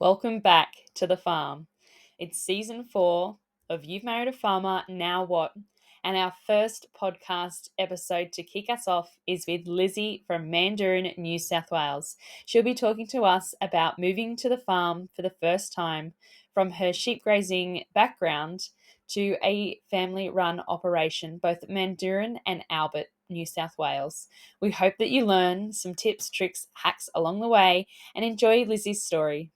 Welcome back to the farm. It's season 4 of You've Married a Farmer, Now What? And our first podcast episode to kick us off is with Lizzie from Mendoran, New South Wales. She'll be talking to us about moving to the farm for the first time, from her sheep grazing background to a family-run operation, both at Mendoran and Albert, New South Wales. We hope that you learn some tips, tricks, hacks along the way and enjoy Lizzie's story.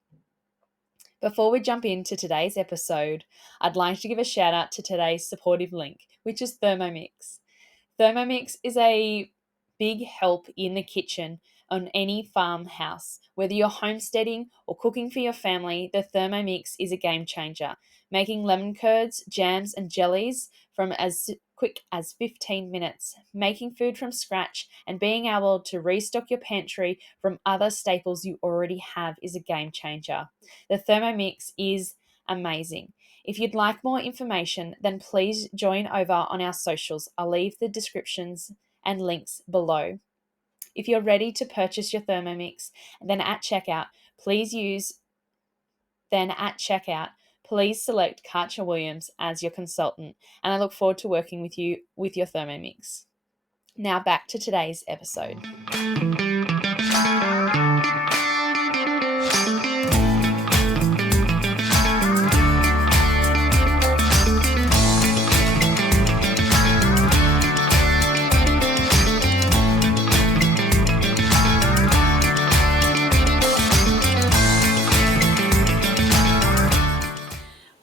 Before we jump into today's episode, I'd like to give a shout out to today's supportive link, which is Thermomix. Thermomix is a big help in the kitchen on any farmhouse. Whether you're homesteading or cooking for your family, the Thermomix is a game changer, making lemon curds, jams, and jellies from as quick as 15 minutes, making food from scratch, and being able to restock your pantry from other staples you already have is a game changer. The Thermomix is amazing. If you'd like more information, then please join over on our socials. I'll leave the descriptions and links below. If you're ready to purchase your Thermomix, then at checkout, please select Karcher Williams as your consultant, and I look forward to working with you with your Thermomix. Now back to today's episode.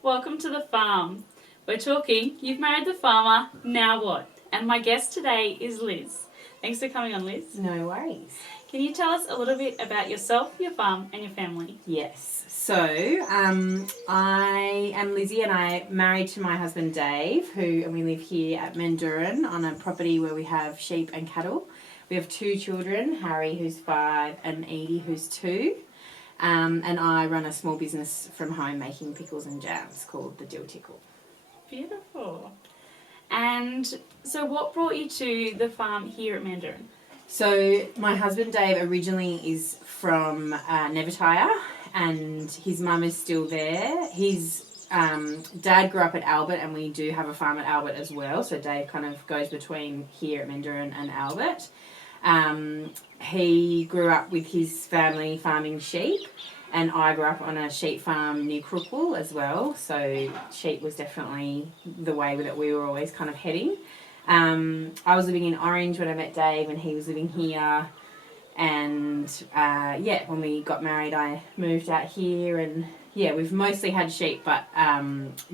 Welcome to the farm. We're talking You've Married the Farmer, Now What? And my guest today is Liz. Thanks for coming on, Liz. No worries. Can you tell us a little bit about yourself, your farm, and your family? Yes. So, I am Lizzie and I'm married to my husband Dave, and we live here at Mendoran on a property where we have sheep and cattle. We have 2 children, Harry who's 5 and Edie who's 2. And I run a small business from home making pickles and jams called the Dill Tickle. Beautiful. And so what brought you to the farm here at Mendoran? So my husband Dave originally is from Nevertire and his mum is still there. His dad grew up at Albert and we do have a farm at Albert as well. So Dave kind of goes between here at Mendoran and Albert. He grew up with his family farming sheep and I grew up on a sheep farm near Crookwell as well. So sheep was definitely the way that we were always kind of heading. I was living in Orange when I met Dave and he was living here. And when we got married, I moved out here and we've mostly had sheep, but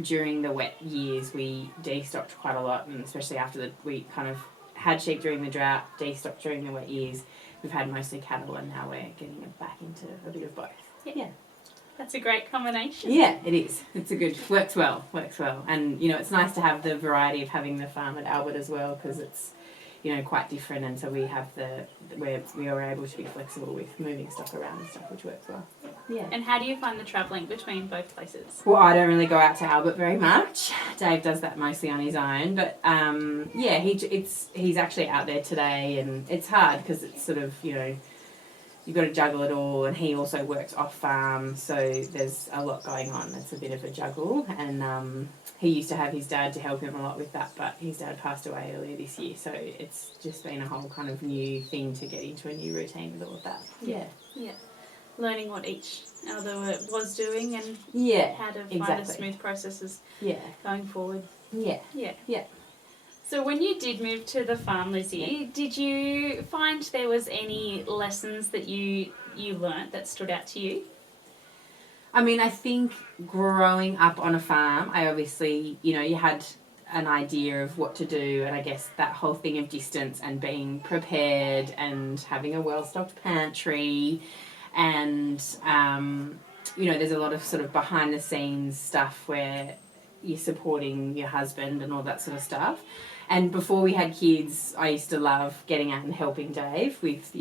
during the wet years we destocked quite a lot, and especially after we kind of had sheep during the drought, destocked during the wet years. We've had mostly cattle and now we're getting it back into a bit of both. Yeah. That's a great combination. Yeah, it is. It's a good, works well. And, it's nice to have the variety of having the farm at Albert as well because it's, quite different, and so we have we are able to be flexible with moving stock around and stuff, which works well. Yeah. And how do you find the travelling between both places? Well, I don't really go out to Albert very much. Dave does that mostly on his own, but he's actually out there today, and it's hard because it's sort of you've got to juggle it all, and he also works off farm, so there's a lot going on. It's a bit of a juggle, and he used to have his dad to help him a lot with that, but his dad passed away earlier this year, so it's just been a whole kind of new thing to get into a new routine with all of that. Yeah. Learning what each other was doing and how to find a smooth processes going forward. Yeah. So when you did move to the farm, Lizzie, did you find there was any lessons that you learnt that stood out to you? I mean, I think growing up on a farm, I obviously, you had an idea of what to do, and I guess that whole thing of distance and being prepared and having a well-stocked pantry and, there's a lot of sort of behind-the-scenes stuff where you're supporting your husband and all that sort of stuff. And before we had kids, I used to love getting out and helping Dave with,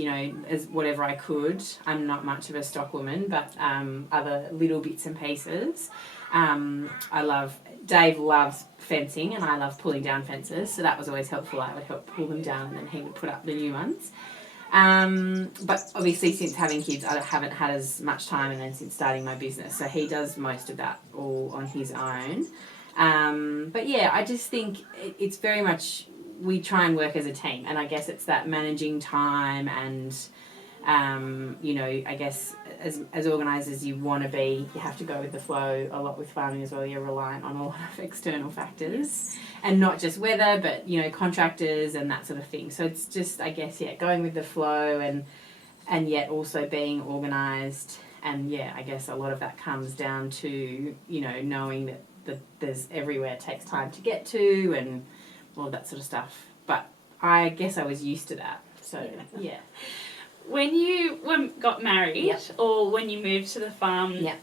as whatever I could. I'm not much of a stock woman, but other little bits and pieces. Dave loves fencing and I love pulling down fences, so that was always helpful. I would help pull them down and then he would put up the new ones. But obviously since having kids, I haven't had as much time, and then since starting my business. So he does most of that all on his own. But yeah, I just think it's very much, we try and work as a team. And I guess it's that managing time and, you know, I guess as organised as you want to be, you have to go with the flow a lot with farming as well. You're reliant on a lot of external factors, and not just weather, but, you know, contractors and that sort of thing. So it's just, I guess, yeah, going with the flow and yet also being organised. And yeah, I guess a lot of that comes down to, you know, knowing that there's everywhere it takes time to get to and all that sort of stuff. But I guess I was used to that. So yeah. When you got married, Yep. or when you moved to the farm, Yep.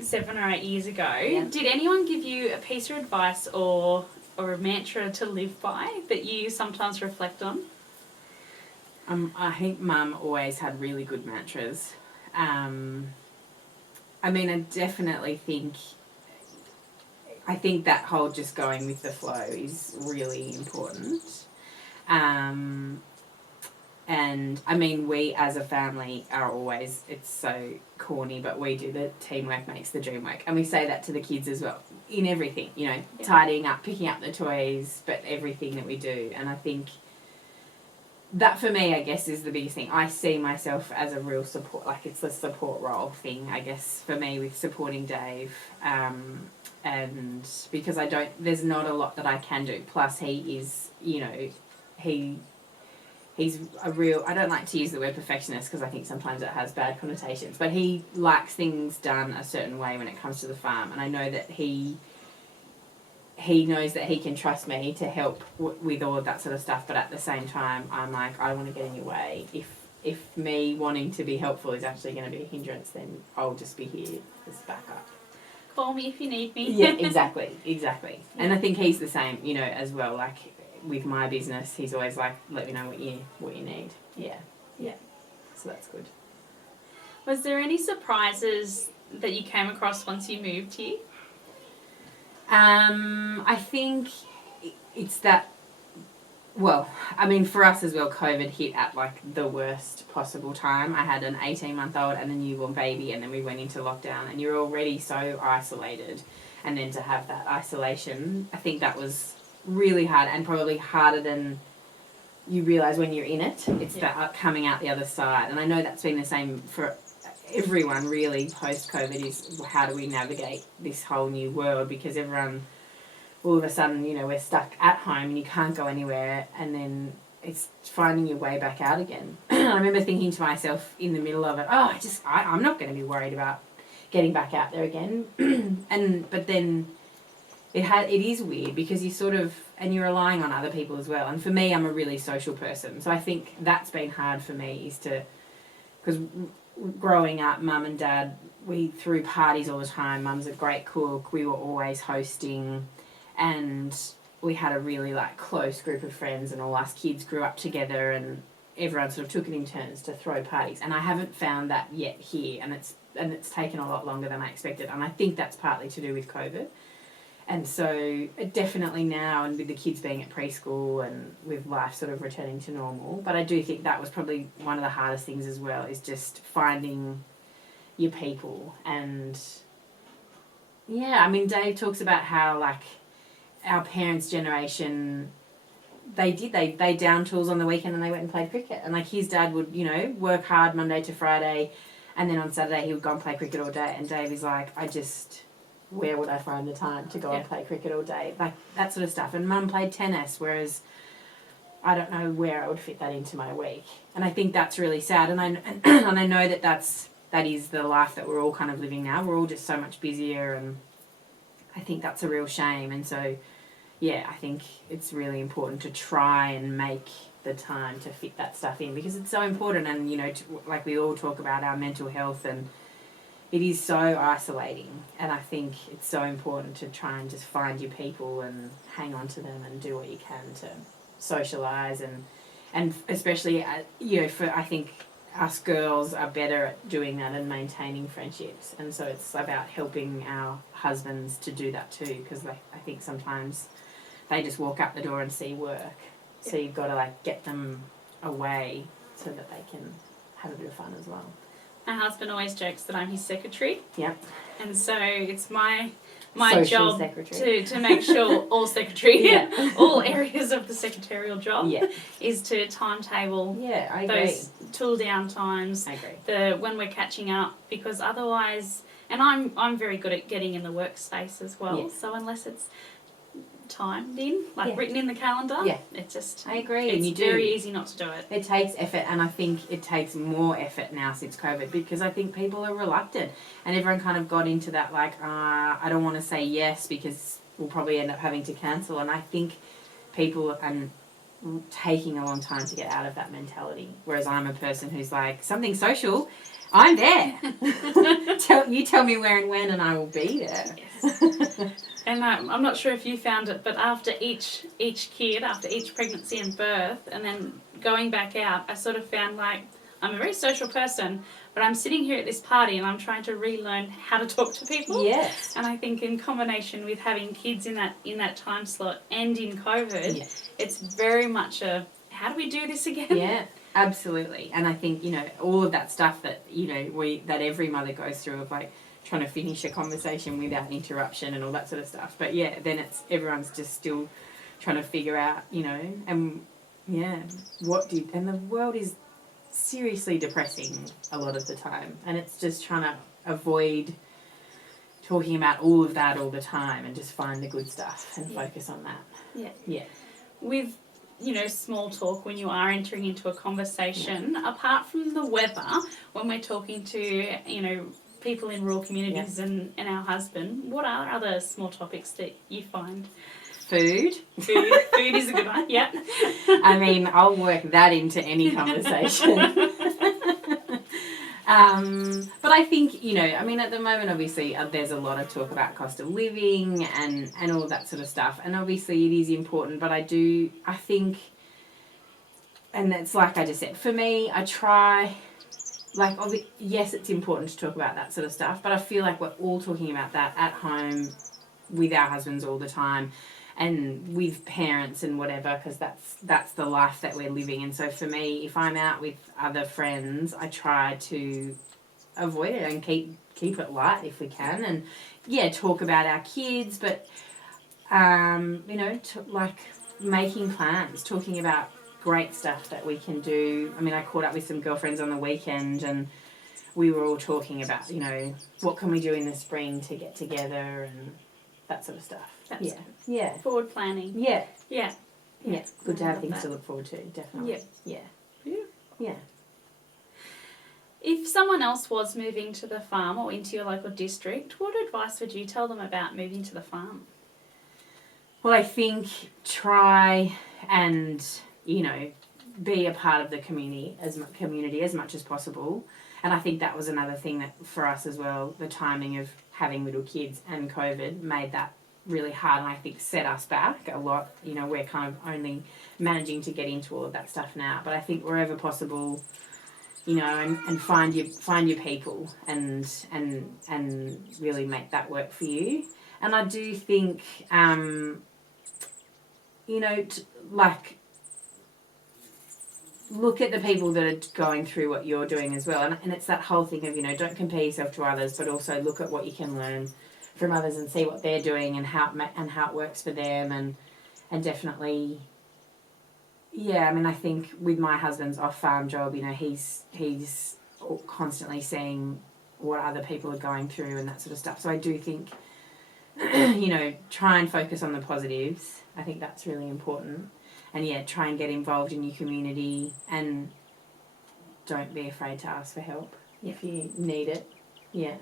7 or 8 years ago, Yep. did anyone give you a piece of advice or a mantra to live by that you sometimes reflect on? I think Mum always had really good mantras. I mean, I think that whole just going with the flow is really important. And I mean, we as a family are always, it's so corny, but we do the teamwork makes the dream work. And we say that to the kids as well, in everything, you know, tidying up, picking up the toys, but everything that we do. And I think that for me, I guess, is the biggest thing. I see myself as a real support, like it's the support role thing, I guess, for me with supporting Dave. And because there's not a lot that I can do. Plus he is, you know, he's a real, I don't like to use the word perfectionist because I think sometimes it has bad connotations, but he likes things done a certain way when it comes to the farm. And I know that he knows that he can trust me to help with all of that sort of stuff, but at the same time, I'm like, I don't want to get in your way. If me wanting to be helpful is actually going to be a hindrance, then I'll just be here as backup. Call me if you need me. Yeah, exactly. Yeah. And I think he's the same, you know, as well. Like with my business, he's always like, let me know what you need. Yeah. So that's good. Was there any surprises that you came across once you moved here? I think it's that, well, I mean, for us as well, COVID hit at like the worst possible time. I had an 18-month-old and a newborn baby, and then we went into lockdown, and you're already so isolated. And then to have that isolation, I think that was really hard, and probably harder than you realise when you're in it. It's that coming out the other side. And I know that's been the same for everyone really post-COVID, is how do we navigate this whole new world, because everyone, all of a sudden, you know, we're stuck at home and you can't go anywhere, and then it's finding your way back out again. I remember thinking to myself in the middle of it, I'm not going to be worried about getting back out there again. But then it is weird because you sort of, and you're relying on other people as well. And for me, I'm a really social person, so I think that's been hard for me, is to, because growing up, Mum and Dad, we threw parties all the time. Mum's a great cook. We were always hosting, and we had a really like close group of friends, and all us kids grew up together, and everyone sort of took it in turns to throw parties. And I haven't found that yet here, and it's taken a lot longer than I expected. And I think that's partly to do with COVID. And so definitely now, and with the kids being at preschool and with life sort of returning to normal, but I do think that was probably one of the hardest things as well, is just finding your people. And yeah, I mean, Dave talks about how like our parents' generation, they down tools on the weekend and they went and played cricket. And like his dad would, you know, work hard Monday to Friday, and then on Saturday he would go and play cricket all day. And Dave is like, where would I find the time to go and play cricket all day? Like that sort of stuff. And Mum played tennis, whereas I don't know where I would fit that into my week. And I think that's really sad. And I know that is the life that we're all kind of living now. We're all just so much busier, and I think that's a real shame. And so, yeah, I think it's really important to try and make the time to fit that stuff in, because it's so important. And, you know, like we all talk about our mental health, and it is so isolating, and I think it's so important to try and just find your people and hang on to them and do what you can to socialise, and especially, you know, I think us girls are better at doing that and maintaining friendships, and so it's about helping our husbands to do that too, because I think sometimes they just walk out the door and see work, so you've got to like get them away so that they can have a bit of fun as well. My husband always jokes that I'm his secretary. Yeah. And so it's my Social job secretary. to make sure all secretary, Yeah. all areas of the secretarial job Yeah. is to timetable Yeah, I agree. those tool down times. I agree. When we're catching up, because otherwise, and I'm very good at getting in the workspace as well. Yeah. So unless it's timed in, like Yeah. written in the calendar, Yeah. it just I agree. It's and you do. very easy not to do it. It takes effort, and I think it takes more effort now since COVID, because I think people are reluctant, and everyone kind of got into that like, I don't want to say yes because we'll probably end up having to cancel. And I think people are taking a long time to get out of that mentality. Whereas I'm a person who's like, something social, I'm there. You tell me where and when, and I will be there. Yes. And I'm not sure if you found it, but after each kid, after each pregnancy and birth, and then going back out, I sort of found like I'm a very social person, but I'm sitting here at this party and I'm trying to relearn how to talk to people. Yes. And I think in combination with having kids in that time slot and in COVID, Yeah. it's very much a how do we do this again? Yeah. Absolutely. And I think, all of that stuff that, that every mother goes through of like trying to finish a conversation without interruption and all that sort of stuff. But yeah, then everyone's just still trying to figure out, and yeah, and the world is seriously depressing a lot of the time. And it's just trying to avoid talking about all of that all the time and just find the good stuff and focus on that. Yeah. Yeah. With small talk when you are entering into a conversation, apart from the weather, when we're talking to, people in rural communities and our husband, what are other small topics that you find? Food. Food is a good one, yeah. I mean, I'll work that into any conversation. But I think, at the moment, obviously, there's a lot of talk about cost of living and all of that sort of stuff. And obviously it is important, but I think, and it's like I just said, for me, I try, like, yes, it's important to talk about that sort of stuff, but I feel like we're all talking about that at home with our husbands all the time and with parents and whatever, because that's the life that we're living. And so for me, if I'm out with other friends, I try to avoid it and keep it light if we can, and talk about our kids, but like making plans, talking about great stuff that we can do. I mean, I caught up with some girlfriends on the weekend and we were all talking about, what can we do in the spring to get together and that sort of stuff. That's Yeah. Forward planning. Yeah. Yeah. Yeah. Good to have things to look forward to, definitely. Yeah. Yeah. If someone else was moving to the farm or into your local district, what advice would you tell them about moving to the farm? Well, I think try and, be a part of the community as much as possible. And I think that was another thing that for us as well, the timing of having little kids and COVID made that really hard, and I think set us back a lot. We're kind of only managing to get into all of that stuff now. But I think wherever possible, and find your people and really make that work for you. And I do think, look at the people that are going through what you're doing as well. And it's that whole thing of, don't compare yourself to others, but also look at what you can learn from others and see what they're doing and how it works for them. And definitely, I think with my husband's off-farm job, he's constantly seeing what other people are going through and that sort of stuff. So I do think, try and focus on the positives. I think that's really important. And try and get involved in your community and don't be afraid to ask for help if you need it. Yeah.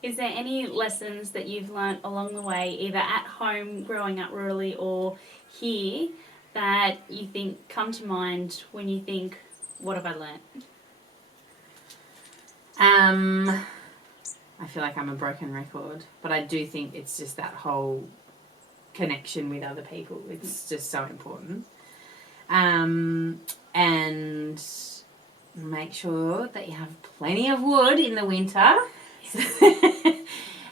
Is there any lessons that you've learnt along the way, either at home, growing up rurally, or here, that you think come to mind when you think, what have I learnt? I feel like I'm a broken record, but I do think it's just that whole connection with other people. It's just so important. And make sure that you have plenty of wood in the winter.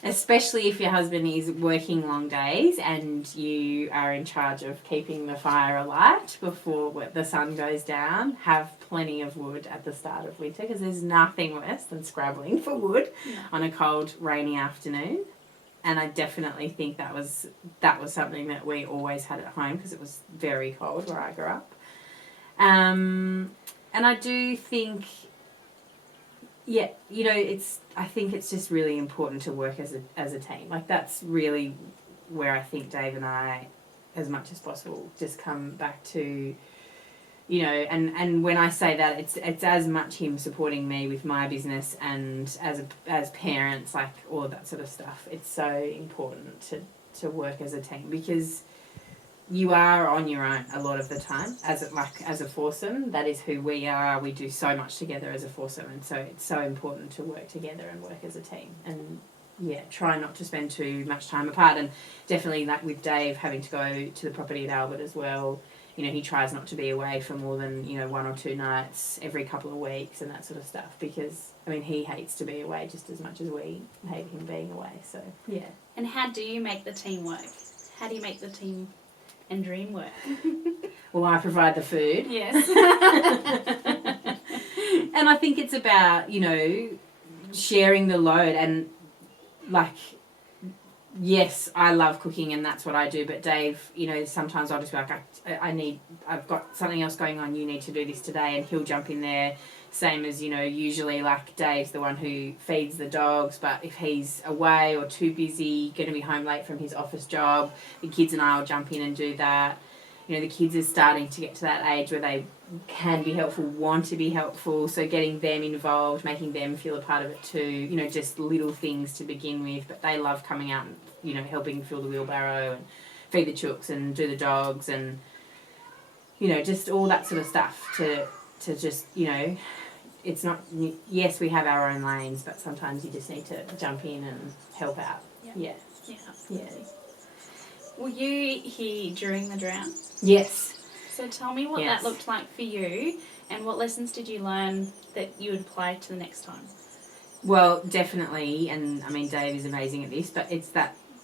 especially if your husband is working long days and you are in charge of keeping the fire alight before the sun goes down. Have plenty of wood at the start of winter, because there's nothing worse than scrabbling for wood on a cold, rainy afternoon. And I definitely think that was something that we always had at home, because it was very cold where I grew up. And I do think, yeah, you know, I think it's just really important to work as a team. Like, that's really where I think Dave and I, as much as possible, just come back to, you know, and when I say that, it's as much him supporting me with my business and as parents, like all of that sort of stuff. It's so important to work as a team, because you are on your own a lot of the time as a foursome. That is who we are. We do so much together as a foursome, and so it's so important to work together and work as a team. And yeah, try not to spend too much time apart. And definitely, like with Dave having to go to the property at Albert as well, you know, he tries not to be away for more than, you know, 1 or 2 nights every couple of weeks and that sort of stuff, because, I mean, he hates to be away just as much as we hate him being away. So, yeah. And how do you make the team work? How do you make the team and dream work? Well, I provide the food. Yes. And I think it's about, you know, sharing the load. And, like, yes, I love cooking and that's what I do, but Dave, you know, sometimes I'll just be like, I've got something else going on, you need to do this today, and he'll jump in there. Same as, you know, usually, like, Dave's the one who feeds the dogs, but if he's away or too busy, going to be home late from his office job, the kids and I will jump in and do that. You know, the kids are starting to get to that age where they can be helpful, want to be helpful, so getting them involved, making them feel a part of it too, you know, just little things to begin with, but they love coming out and, you know, helping fill the wheelbarrow and feed the chooks and do the dogs and, you know, just all that sort of stuff to just, you know, it's not, yes, we have our own lanes, but sometimes you just need to jump in and help out. Yeah. Yeah, absolutely. Were you here during the drought? Yes. So tell me what that looked like for you, and what lessons did you learn that you would apply to the next time? Well, definitely, and I mean, Dave is amazing at this, but it's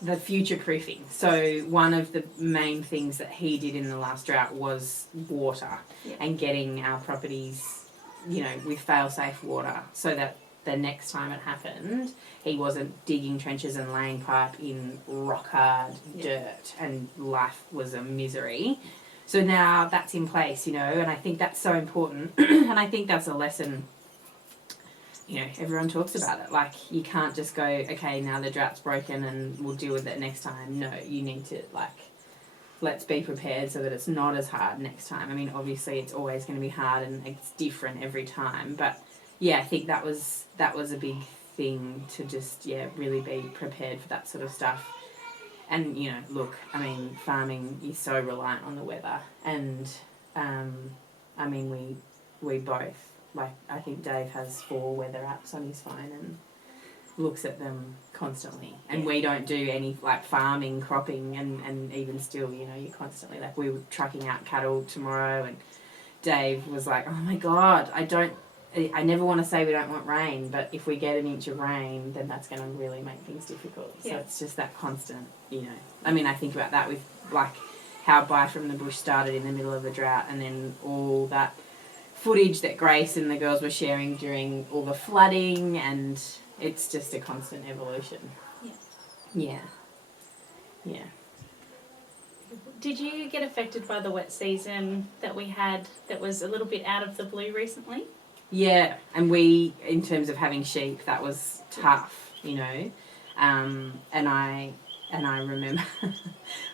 the future proofing. So one of the main things that he did in the last drought was water, and getting our properties, you know, with fail-safe water, so that the next time it happened, he wasn't digging trenches and laying pipe in rock-hard dirt, and life was a misery. So now that's in place, you know, and I think that's so important. And I think that's a lesson, you know, everyone talks about it. Like, you can't just go, okay, now the drought's broken and we'll deal with it next time. No, you need to, like, let's be prepared so that it's not as hard next time. I mean, obviously it's always going to be hard and it's different every time, but yeah, I think that was a big thing, to just, really be prepared for that sort of stuff. And, you know, look, I mean, farming is so reliant on the weather. And, I mean, we both, like, I think Dave has 4 weather apps on his phone and looks at them constantly. And we don't do any, like, farming, cropping, and even still, you know, you're constantly, like, we were trucking out cattle tomorrow, and Dave was like, oh my God, I never want to say we don't want rain, but if we get an inch of rain, then that's going to really make things difficult. So it's just that constant, you know. I mean, I think about that with, like, how Buy From the Bush started in the middle of the drought, and then all that footage that Grace and the girls were sharing during all the flooding, and it's just a constant evolution. Yeah. Did you get affected by the wet season that we had that was a little bit out of the blue recently? Yeah, and we, in terms of having sheep, that was tough, you know. And I remember,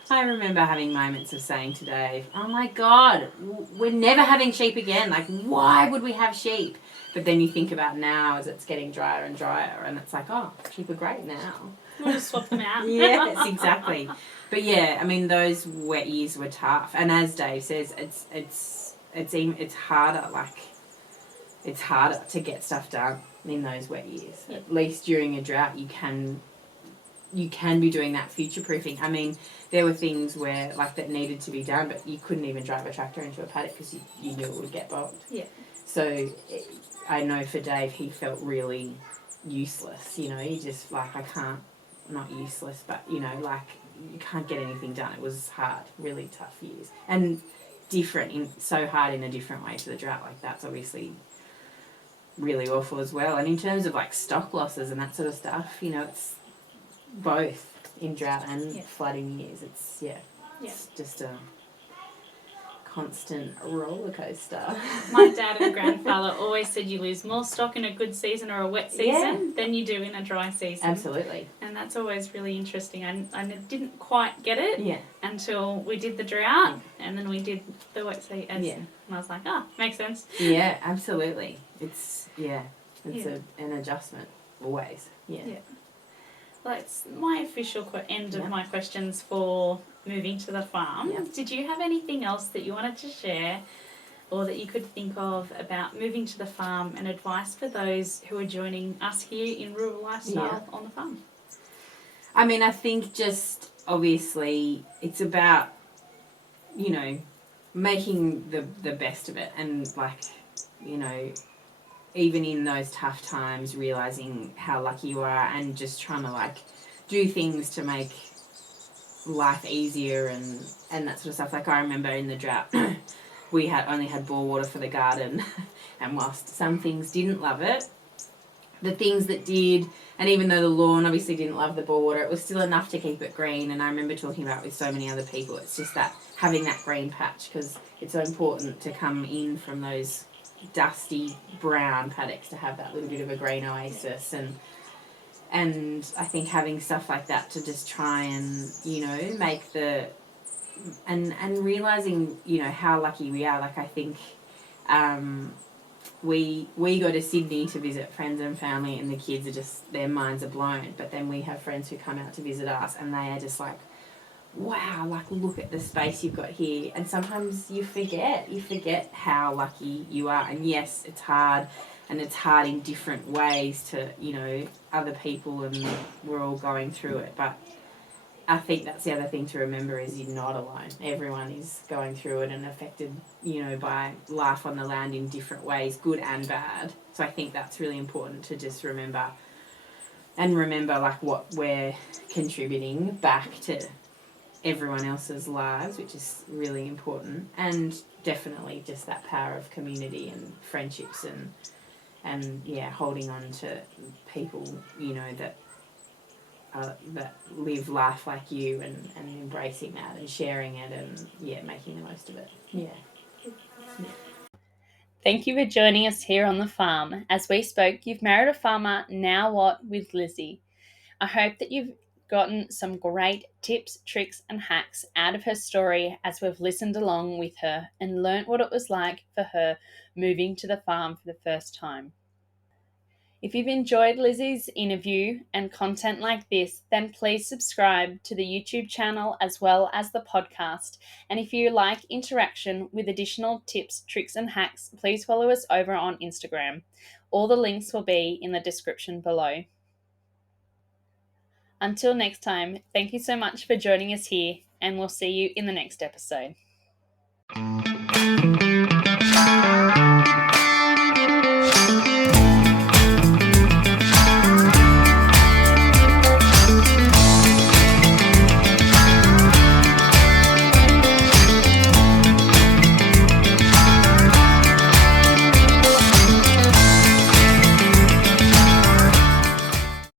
I remember having moments of saying to Dave, "Oh my God, we're never having sheep again. Like, why would we have sheep?" But then you think about now as it's getting drier and drier, and it's like, oh, sheep are great now. We'll just swap them out. Yes, exactly. But yeah, I mean, those wet years were tough, and as Dave says, it's harder. Like, it's harder to get stuff done in those wet years. Yeah. At least during a drought, you can be doing that future proofing. I mean, there were things where, like, that needed to be done, but you couldn't even drive a tractor into a paddock because you knew it would get bogged. Yeah. So I know for Dave, he felt really useless. You know, he just, like, I not useless, but, you can't get anything done. It was hard, really tough years. And so hard in a different way to the drought. That's obviously really awful as well. And in terms of stock losses and that sort of stuff, it's both in drought and flooding years. It's just a constant roller coaster. My dad and grandfather always said you lose more stock in a good season or a wet season than you do in a dry season. Absolutely. And that's always really interesting. I didn't quite get it until we did the drought and then we did the wet season. And I was like, makes sense. Yeah, absolutely. It's an adjustment always. Yeah. Well, it's my official end of my questions for moving to the farm. Yeah. Did you have anything else that you wanted to share or that you could think of about moving to the farm and advice for those who are joining us here in rural lifestyle on the farm? I mean, I think just obviously it's about, making the best of it and even in those tough times, realising how lucky you are and just trying to do things to make life easier and that sort of stuff. I remember in the drought we only had bore water for the garden and whilst some things didn't love it, the things that did, and even though the lawn obviously didn't love the bore water, it was still enough to keep it green. And I remember talking about it with so many other people, it's just that having that green patch, because it's so important to come in from those dusty brown paddocks to have that little bit of a green oasis. And I think having stuff like that to just try and, make and realising, how lucky we are. I think we go to Sydney to visit friends and family and the kids are just, their minds are blown. But then we have friends who come out to visit us and they are just wow, look at the space you've got here. And sometimes you forget how lucky you are. And yes, it's hard, and it's hard in different ways to, other people, and we're all going through it. But I think that's the other thing to remember is you're not alone. Everyone is going through it and affected, by life on the land in different ways, good and bad. So I think that's really important to just remember what we're contributing back to everyone else's lives, which is really important. And definitely just that power of community and friendships and holding on to people, that live life like you and embracing that and sharing it and making the most of it. Thank you for joining us here on the farm. As we spoke, You've Married a Farmer, Now What with Lizzie. I hope that you've gotten some great tips, tricks and hacks out of her story as we've listened along with her and learnt what it was like for her moving to the farm for the first time. If you've enjoyed Lizzie's interview and content like this, then please subscribe to the YouTube channel as well as the podcast. And if you like interaction with additional tips, tricks and hacks, please follow us over on Instagram. All the links will be in the description below. Until next time, thank you so much for joining us here, and we'll see you in the next episode.